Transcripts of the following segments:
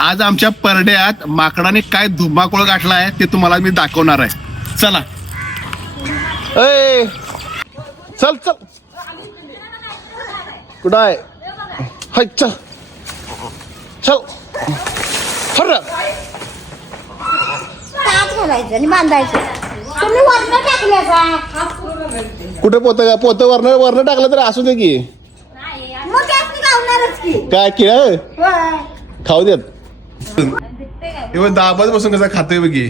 आज आमच्या परड्यात माकडाने काय धुमाकूळ गाठलाय ते तुम्हाला मी दाखवणार आहे. चला. ए चल चल कुठं आहे? हाय चल चल हर घालायचं आणि बांधायचं. तुम्ही वरण टाकले का? कुठे पोतं वरण टाकलं तर असू दे की. मग त्यात गावणारच की. काय केळ होय. खाऊ देत. दाबात बसून कसा खातोय बघी.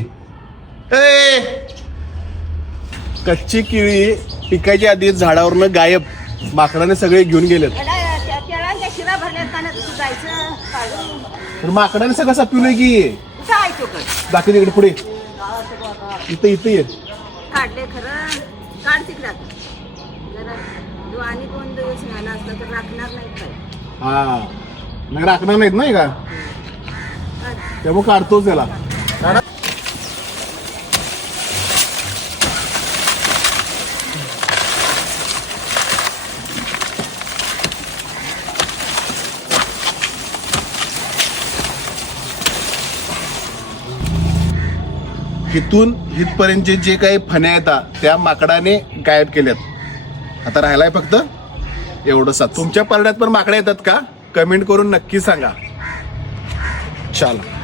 ए कच्ची केळी पिकायच्या आधी झाडावरनं गायब. माकडाने सगळे घेऊन गेलेत. शिरा भरल्या जायचं काढून. तर माकडाने सगळं सपिवलंय की. दाखव तिकडे पुढे. इथं ये. काढले खरं. काढ तिकडे जरा आणि 2 दिवस झाला असता तर राखणार नाही काय. हा नाही राखणार नाहीत नाही का त्यामुळे काढतोच त्याला. हिथून हितपर्यंतचे जे काही फण्या येतात त्या माकडाने गायब केल्यात. आता राहिलाय फक्त एवढंच. तुमच्या परड्यात पण माकडे येतात का? कमेंट करून नक्की सांगा. चला.